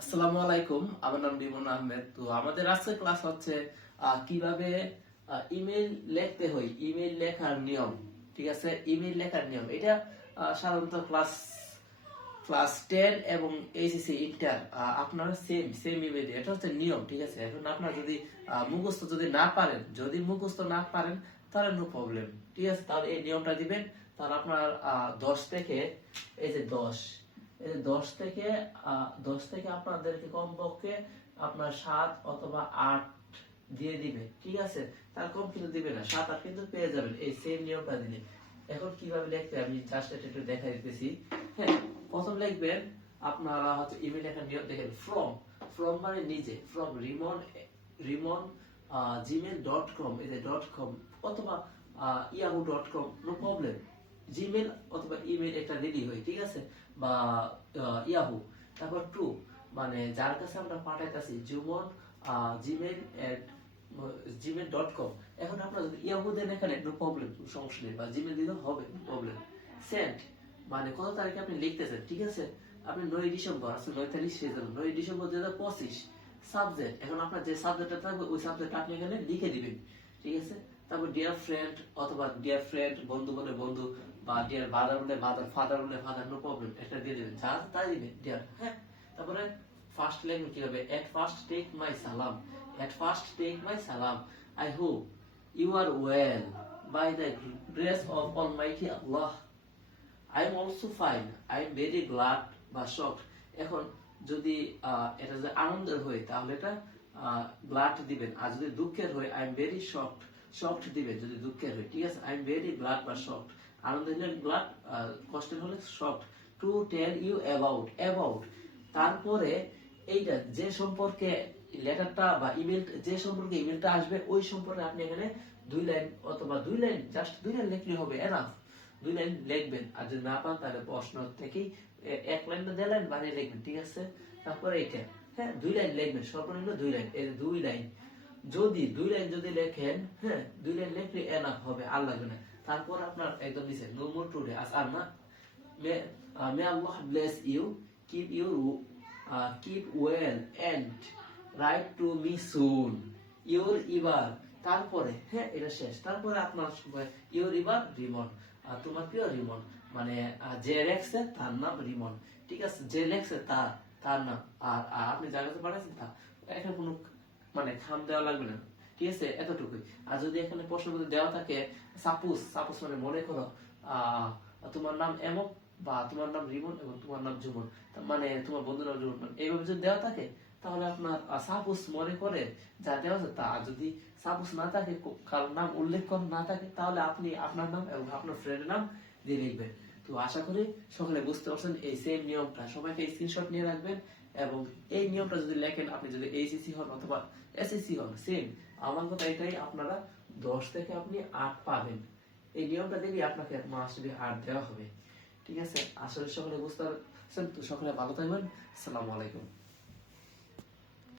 আসসালামু আলাইকুম, আমার নাম রিমন আহমেদ। তো আমাদের আজকের ক্লাস হচ্ছে কিভাবে ইমেল লিখতে হয়, ইমেল লেখার নিয়ম। ঠিক আছে, ইমেল লেখার নিয়ম এটা সাধারণত ক্লাস ক্লাস 10 এবং এইচএসসি ইন্টার আপনারা সেম সেম ইমেল, এটা হচ্ছে নিয়ম। ঠিক আছে, এখন আপনারা যদি মুখস্থ মুখস্থ না পারেন তাহলে নো প্রবলেম। ঠিক আছে, তাহলে এই নিয়মটা দিবেন। তাহলে আপনার 10 থেকে এই যে 10 এই যে 10 থেকে আপনাদেরকে কমপক্ষে আপনার 7 অথবা 8 দিয়ে দিবে। ঠিক আছে, তার কম কিন্তু দিবে না, 7-8 কিন্তু পেয়ে যাবেন এই সেম নিয়মটা দিলে। এখন কিভাবে লিখতে আমি জাস্ট এটা একটু দেখা দিতেছি। হ্যাঁ, প্রথম লিখবেন আপনারা হচ্ছে ইমেল লেখার নিয়ম দেখেন। ফ্রম ফ্রম মানে নিজে, ফ্রম রিমন gmail.com, এই যে .com অথবা yahoo.com, নো প্রবলেম। জিমেল অথবা ইমেল একটা রেডি হয়, ঠিক আছে, বা ইয়াহু। তারপর টু মানে যার কাছে আমরা পাঠাইতেছি, জুমন gmail.com। এখন আপনারা যদি ইয়াহু দেন এখানে নো প্রবলেম, সমস্যা নেই, বা জিমেল দিলেও হবে, নো প্রবলেম। সেন্ট মানে কত তারিখে আপনি লিখতেছেন। ঠিক আছে, আপনি 9 ডিসেম্বর আছে, 9 তারিখ সেই জন্য 9 ডিসেম্বর 2025। সাবজেক্ট, এখন আপনার যে সাবজেক্টটা থাকবে ওই সাবজেক্ট আপনি এখানে লিখে দিবেন। ঠিক আছে, তারপর ডিয়ার ফ্রেন্ড অথবা ডিয়ার ফ্রেন্ড, বন্ধু বলে বন্ধু, বা ডিয়ার ফাদার বলে ফাদার, ফাদার বলে ফাদার, নো প্রবলেম, একটা দিয়ে দিবেন, যা আছে তাই দিবেন ডিয়ার। হ্যাঁ, তারপরে ফার্স্ট ল্যাঙ্গুয়েজ কি হবে? এট ফার্স্ট টেক মাই সালাম, এট ফার্স্ট টেক মাই সালাম, I hope you are well by the grace of almighty Allah, I am also fine, I am very glad বা শকড। এখন যদি এটা যদি আনন্দের হয় তাহলে এটা গ্লাড দিবেন, আর যদি দুঃখের হয় I am very shocked, shocked দিবেন যদি দুঃখের হয়। ঠিক আছে, আই এম ভেরি গ্লাড বা শকড, আনন্দের হলে গ্লাড, কষ্টের হলে shocked. To tell you about, about তারপরে এইটা যে সম্পর্কে লেটারটা বা ইমেল, যে সম্পর্কে ইমেলটা আসবে ওই সম্পর্কে আপনি এখানে 2 লাইন অথবা 2 লাইন, জাস্ট 2 লাইন লিখলে হবে, এনাফ। 2 লাইন লিখবেন, আর যদি না পান তাহলে প্রশ্ন থেকেই 1 লাইন বা 1.5 লাইন বানিয়ে লিখবেন। ঠিক আছে, তারপরে এটা, হ্যাঁ, 2 লাইন লিখবেন, সর্বনিম্ন 2 লাইন, এই 2 লাইন। যদি 2 লাইন যদি লেখেন, হ্যাঁ, 2 লাইন লিখলে এনাফ হবে, আর লাগবে না। তারপর আপনার একদম নিচে নো মোর টুডে, আর না, may Allah bless you, keep you keep well and write to me soon, your ever. তারপরে হ্যাঁ, এটা শেষ। তারপরে আপনার ইউর ইবার রিমন, তোমার প্রিয় রিমন, মানে যে লেখছে তার নাম রিমন। ঠিক আছে, যে লেখছে তার তার নাম, আর আর আপনি যার কাছে পাঠাচ্ছেন তা, এখানে কোনো মানে খাম দেওয়া লাগবে না। ঠিক আছে, এতটুকুই। আর যদি এখানে প্রশ্ন দেওয়া থাকে, সাপোজ সাপোজ মানে মনে করো তোমার নাম এমক, বা তোমার নাম রিমন এবং তোমার নাম জুমন, মানে তোমার বন্ধুর নাম জুমন, মানে এইভাবে যদি দেওয়া থাকে তাহলে আপনার সাপোজ মনে করে যা দেওয়া আছে তা। আর যদি সাপোজ না থাকে, কারোর নাম উল্লেখ করা না থাকে, তাহলে আপনি আপনার নাম এবং আপনার ফ্রেন্ডের নাম দিয়ে লিখবেন। তো আশা করি সকলে বুঝতে পারছেন এই সেম নিয়মটা। সবাইকে স্ক্রিনশট নিয়ে রাখবেন, এবং এই নিয়মটা যদি লেখেন, আপনি যদি এইচএসসি হন অথবা এসএসসি হন, সেম আমার কথা এটাই, আপনারা 10 থেকে আপনি 8 পাবেন। এই নিয়মটা দিলে আপনাকে মাস্টারি 8 দেওয়া হবে। ঠিক আছে, আসলে সকলে বুঝতে পারছেন। তো সকলে ভালো থাকবেন। আসসালামু আলাইকুম।